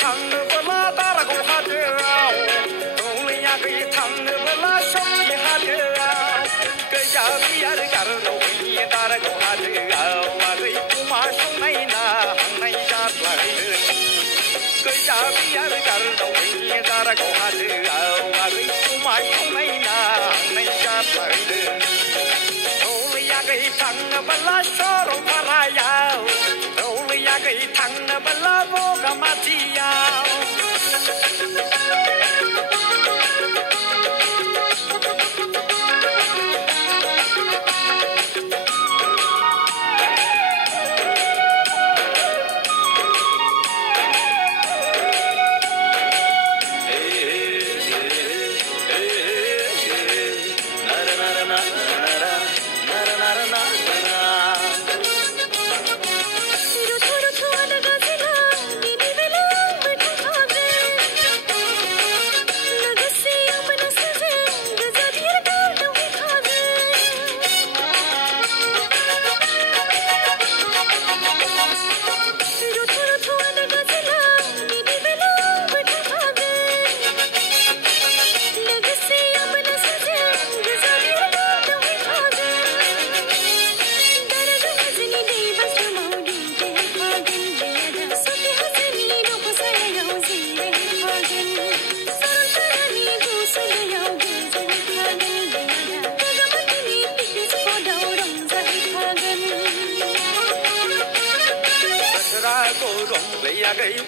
थांनोबोला दारागाव हाजोआव दौलैयाखै थांनोबोला सकि हाजोआव गोजा बियार गारदाव फैयो दारागाव हाजोआव आगै अमा संनाय ना हांनाय जाद्लायदों गोजा बियार गारदाव फैयो दारागाव हाजोआव आगै अमा संनाय ना हांनाय जाद्लायदों दौलैयाखै थांनोबोला सरलपारायाव दौलैयाखै थांनोबोला बगामाथियाव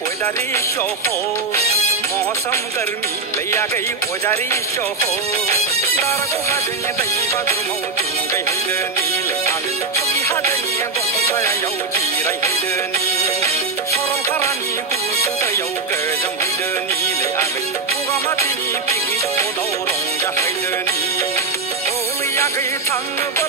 ओजारी शोहो मौसम गर्मी लैया गई ओजारी शोहो दारागाव हाजोनि दैबाज्रुमाव दुगैहैदोनि लोंनानै सकि हाजोनि दंफांसायाव जिरायहैदोनि सरलपारानि गुसु दैयाव गोजोमहैदोनि आगै बगामाथिनि पिकनिक स्पटआव रंजाहैदोनि दौलैयाखै थांनोबो